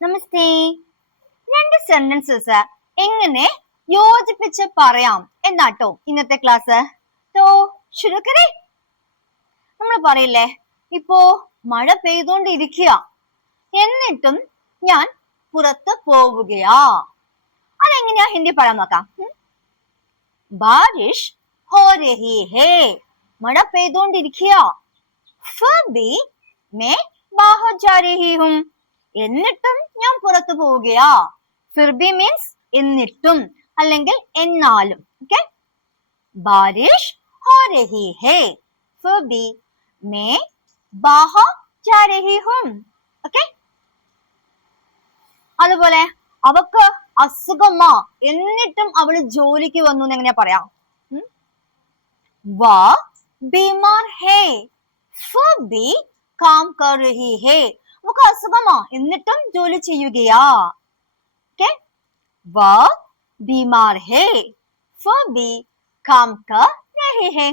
നമസ്തേ. രണ്ട് സെന്റൻസസ് എങ്ങനെ യോജിപ്പിച്ച് പറയാം എന്നാട്ടോ ഇന്നത്തെ ക്ലാസ്. തോ ശുരു കരേ. നമ്മൾ പറയില്ലേ, ഇപ്പോ മഴ പെയ്തോണ്ടിരിക്കുക, എന്നിട്ടും ഞാൻ പുറത്ത് പോവുകയാ. അതെങ്ങനെയാ ഹിന്ദി പറയാൻ നോക്കാം. ബാരിഷ് ഹോ രഹി ഹേ, മഴ പെയ്തോണ്ടിരിക്കുക. ഫിർ ഭി മേ ബാഹർ ജാ രഹി ഹൂം, എന്നിട്ടും ഞാൻ പുറത്തു പോവുകയാ. ഫിർബി മീൻസ് എന്നിട്ടും അല്ലെങ്കിൽ എന്നാലും. ഓക്കെ, ബാരിഷ് ഹോ രഹി ഹേ, ഫിർബി മേ ബാഹർ ജാ രഹി ഹൂം. ഓക്കെ, അതുപോലെ അവക്ക് അസുഖമാ, എന്നിട്ടും അവള് ജോലിക്ക് വന്നു എന്ന് എങ്ങനെയാ പറയാം. വാ ബീമാർ ഹേ, ഫിർബി കാം കർ രഹി ഹേ, അവക്ക് അസുഖമാ എന്നിട്ടും ജോലി ചെയ്യുകയാ. ഓക്കെ, വാ ബീമാർ ഹേ, ഫിർബി കാം കർ രഹി ഹേ.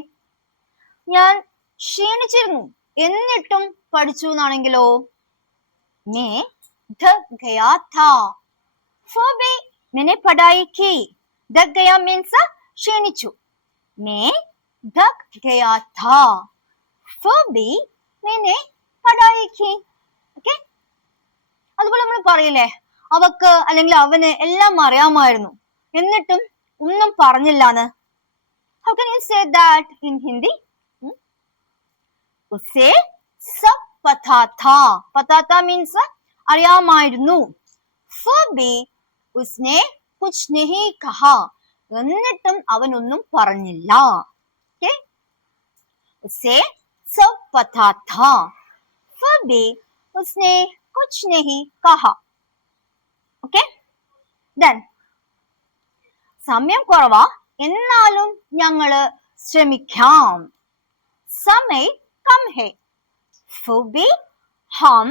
ഞാൻ ക്ഷീണിച്ചിരുന്നു എന്നിട്ടും പഠിച്ചു എന്നാണെങ്കിലോ, മേ थक गया था, फिर भी मैंने पढ़ाई की. थक गया means ക്ഷീണിച്ചു. मैं थक गया था, फिर भी मैंने पढ़ाई की. ഓക്കെ, അതുപോലെ നമ്മൾ പറയില്ലേ, അവക്ക് അല്ലെങ്കിൽ അവന് എല്ലാം അറിയാമായിരുന്നു എന്നിട്ടും ഒന്നും പറഞ്ഞില്ലാന്ന്. How can you say that in Hindi? उसे सब पता था. पता था means അറിയാമായിരുന്നു. फिर भी उसने कुछ नहीं कहा, എന്നിട്ടും അവനൊന്നും പറഞ്ഞില്ല. ഓക്കെ, उसे सब पता था, फिर भी उसने कुछ नहीं कहा. ഓക്കെ, then സമയം കുറവാ എന്നാലും ഞങ്ങള് ശ്രമിക്കാം. समय कम है, फिर भी हम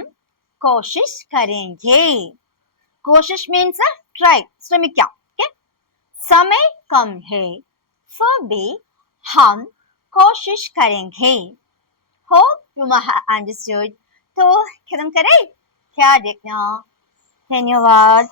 कोशिश करेंगे. कोशिश means try, ശ്രമിക്കാം. Okay, समय कम है, फिर भी हम कोशिश करेंगे. Hope you have understood. तो खत्म करें क्या देखना. धन्यवाद.